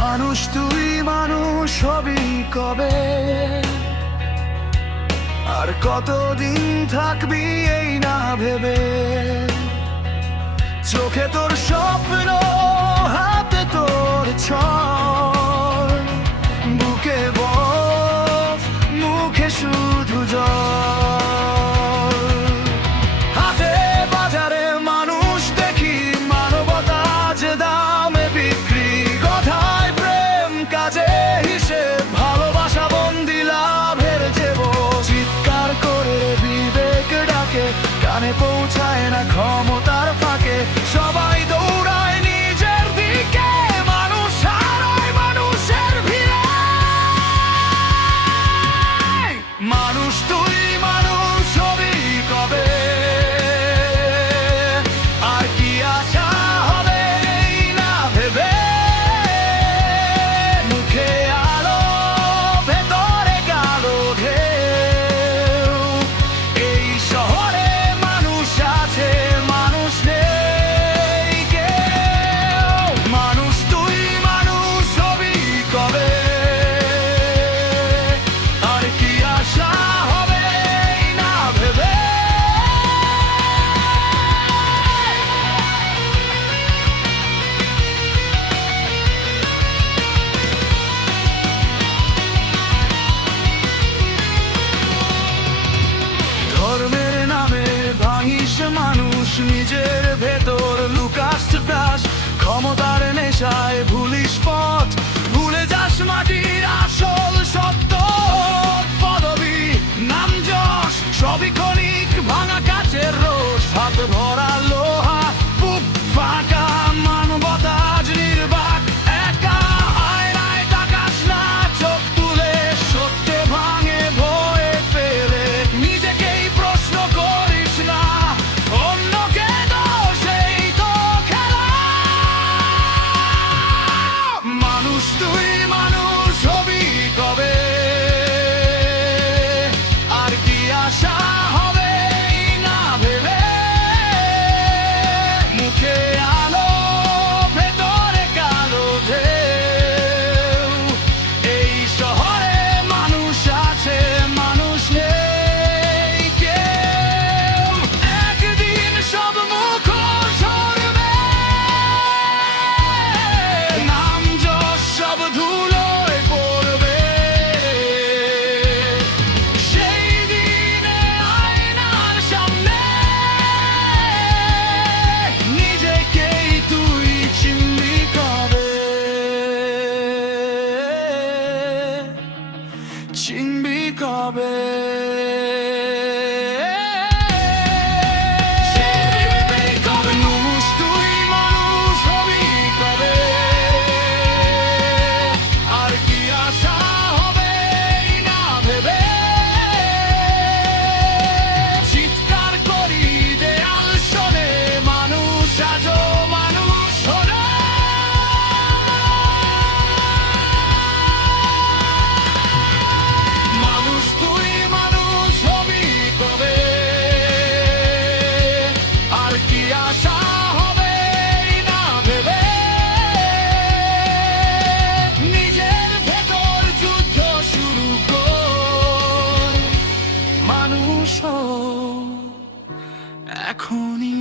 মানুষ তুই মানুষ হবি কবে, আর কতদিন থাকবি এই না ভেবে। চোখে তোর স্বপ্ন, হাতে তোর ছড়, বুকে বরফ, মুখে শুধু জল। হাটে বাজারে মানুষ দেখি, মানবতা যে দামে বিক্রি। কথায় প্রেম, কাজে হিসেব, ভালোবাসা বন্দি লাভের জেব। চিৎকার করে বিবেক ডাকে, কানে পৌঁছায় না ক্ষমতার ফাঁকে। সবাই দৌড়ায় নিজের দিকে, মানুষ হারায় মানুষের ভিড়ে। মানুষ তুই মানুষ হবি কবে, আর কি আশা হবে এই না ভেবে। মুখে আলো, ভেতরে কালো ঢেউ। এই শহরে মানুষ আছে, মানুষ নেই কেউ। মানুষ তুই মানুষ হবি কবে, আর কি আশা হবে এই না ভেবে। ধর্মের নামে ভাঙিস মানুষ, নিজের ভেতর লুকাস ত্রাস। ক্ষমতার নেশায় ভুলিস পথ, ভুলে যাস মাটির আসল সত্য। পদবি, নাম, যশ সবই ক্ষণিক, ভাঙা কাচের রোষ। হাত ভরা লোহা, বুক ফাঁকা, মানবতা আজ নির্বাক। একা আয়নায় তাকাস না, চোখ তুলে সত্যে ভাঙে ভয়ে পেলে। নিজেকেই প্রশ্ন করিস না, অন্যকে দোষ, এই তো খেলা। মানুষ তুই মানুষ হবি কবে, আর কি আশা হবে এই না ভেবে। মুখে আলো, ভেতরে কালো ঢেউ। এই শহরে মানুষ আছে, মানুষ নেই কেউ। একদিন সব মুখোশ সরবে, নাম যশ সব ধুলোয় পড়বে। সেই দিনে আয়নার সামনে নিজেকেই তুই চিনবি কবে, চিনবি কবে। মানুষ তুই মানুষ হবি কবে, আর কি আশা হবে এই না ভেবে। চিৎকার করি দেয়াল শোনে, মানুষ আজও মানুষ হলো। মানুষ তুই মানুষ হবি কবে, আর কি আশা হবে এই না ভেবে। নিজের ভেতর যুদ্ধ শুরু কর, মানুষ হ এখনই।